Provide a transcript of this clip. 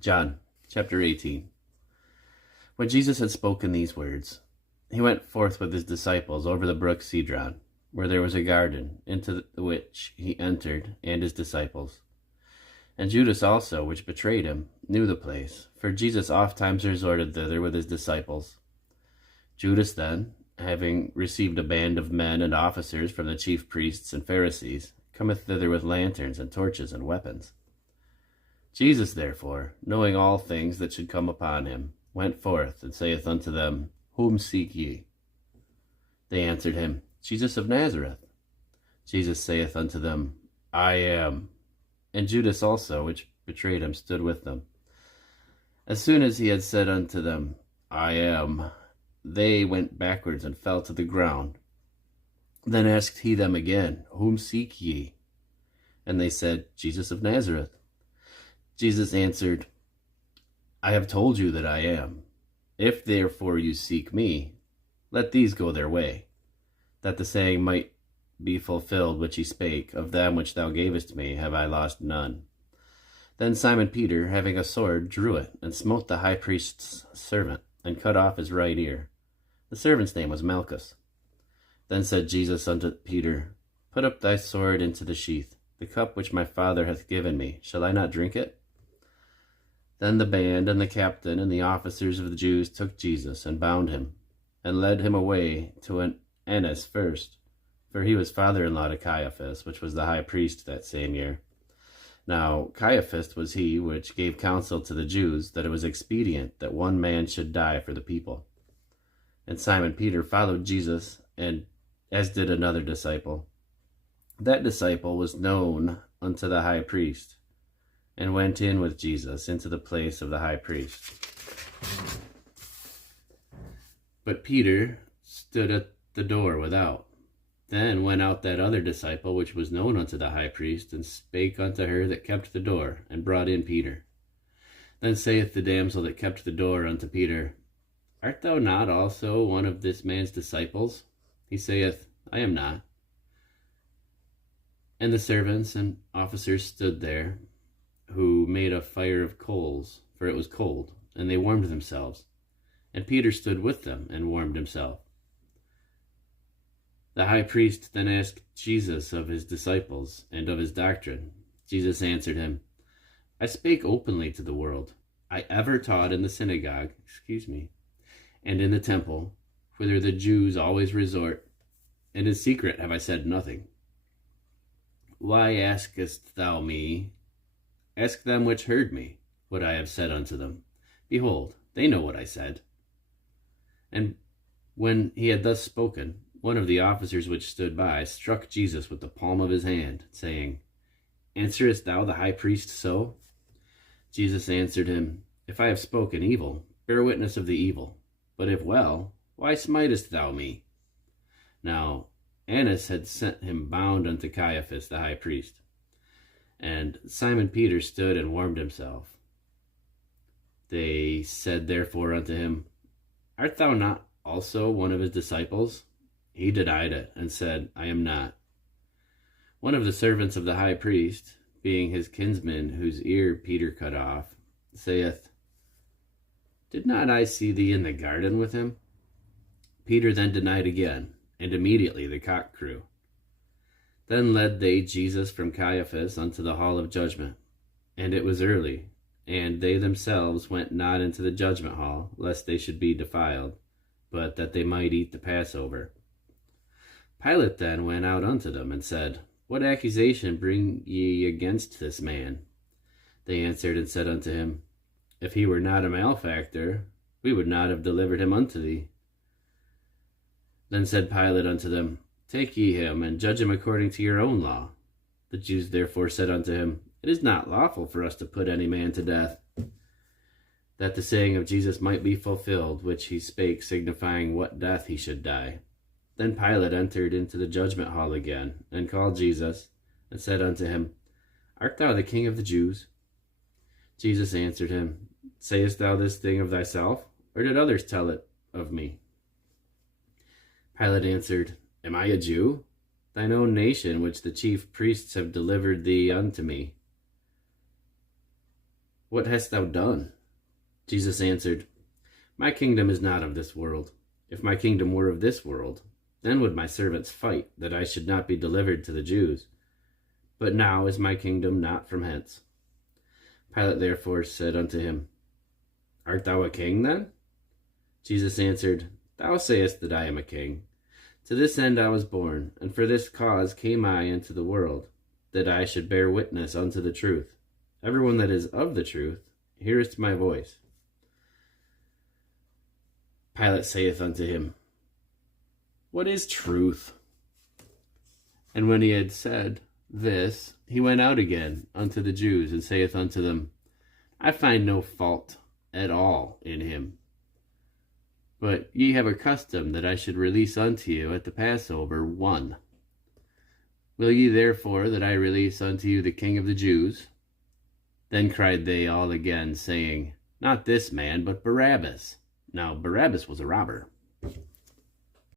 John chapter 18. When Jesus had spoken these words, he went forth with his disciples over the brook Cedron, where there was a garden, into which he entered, and his disciples. And Judas also, which betrayed him, knew the place, for Jesus ofttimes resorted thither with his disciples. Judas then, having received a band of men and officers from the chief priests and Pharisees, cometh thither with lanterns and torches and weapons. Jesus therefore, knowing all things that should come upon him, went forth, and saith unto them, Whom seek ye? They answered him, Jesus of Nazareth. Jesus saith unto them, I am. And Judas also, which betrayed him, stood with them. As soon as he had said unto them, I am, they went backwards and fell to the ground. Then asked he them again, Whom seek ye? And they said, Jesus of Nazareth. Jesus answered, I have told you that I am. If therefore you seek me, let these go their way, that the saying might be fulfilled which he spake, Of them which thou gavest me have I lost none. Then Simon Peter, having a sword, drew it, and smote the high priest's servant, and cut off his right ear. The servant's name was Malchus. Then said Jesus unto Peter, Put up thy sword into the sheath. The cup which my Father hath given me, shall I not drink it? Then the band and the captain and the officers of the Jews took Jesus, and bound him, and led him away to Annas first, for he was father-in-law to Caiaphas, which was the high priest that same year. Now Caiaphas was he which gave counsel to the Jews that it was expedient that one man should die for the people. And Simon Peter followed Jesus, and as did another disciple. That disciple was known unto the high priest, and went in with Jesus into the place of the high priest. But Peter stood at the door without. Then went out that other disciple which was known unto the high priest, and spake unto her that kept the door, and brought in Peter. Then saith the damsel that kept the door unto Peter, Art thou not also one of this man's disciples? He saith, I am not. And the servants and officers stood there, who made a fire of coals, for it was cold, and they warmed themselves. And Peter stood with them, and warmed himself. The high priest then asked Jesus of his disciples, and of his doctrine. Jesus answered him, I spake openly to the world. I ever taught in the synagogue, and in the temple, whither the Jews always resort, and in secret have I said nothing. Why askest thou me? Ask them which heard me, what I have said unto them. Behold, they know what I said. And when he had thus spoken, one of the officers which stood by struck Jesus with the palm of his hand, saying, Answerest thou the high priest so? Jesus answered him, If I have spoken evil, bear witness of the evil. But if well, why smitest thou me? Now Annas had sent him bound unto Caiaphas the high priest. And Simon Peter stood and warmed himself. They said therefore unto him, Art thou not also one of his disciples? He denied it, and said, I am not. One of the servants of the high priest, being his kinsman, whose ear Peter cut off, saith, Did not I see thee in the garden with him? Peter then denied again, and immediately the cock crew. Then led they Jesus from Caiaphas unto the hall of judgment. And it was early, and they themselves went not into the judgment hall, lest they should be defiled, but that they might eat the Passover. Pilate then went out unto them, and said, What accusation bring ye against this man? They answered and said unto him, If he were not a malefactor, we would not have delivered him unto thee. Then said Pilate unto them, Take ye him, and judge him according to your own law. The Jews therefore said unto him, It is not lawful for us to put any man to death. That the saying of Jesus might be fulfilled, which he spake, signifying what death he should die. Then Pilate entered into the judgment hall again, and called Jesus, and said unto him, Art thou the King of the Jews? Jesus answered him, Sayest thou this thing of thyself, or did others tell it of me? Pilate answered, Am I a Jew? Thine own nation, which the chief priests have delivered thee unto me. What hast thou done? Jesus answered, My kingdom is not of this world. If my kingdom were of this world, then would my servants fight, that I should not be delivered to the Jews. But now is my kingdom not from hence. Pilate therefore said unto him, Art thou a king then? Jesus answered, Thou sayest that I am a king. To this end I was born, and for this cause came I into the world, that I should bear witness unto the truth. Everyone that is of the truth heareth my voice. Pilate saith unto him, What is truth? And when he had said this, he went out again unto the Jews, and saith unto them, I find no fault at all in him. But ye have a custom that I should release unto you at the Passover one. Will ye therefore that I release unto you the King of the Jews? Then cried they all again, saying, Not this man, but Barabbas. Now Barabbas was a robber.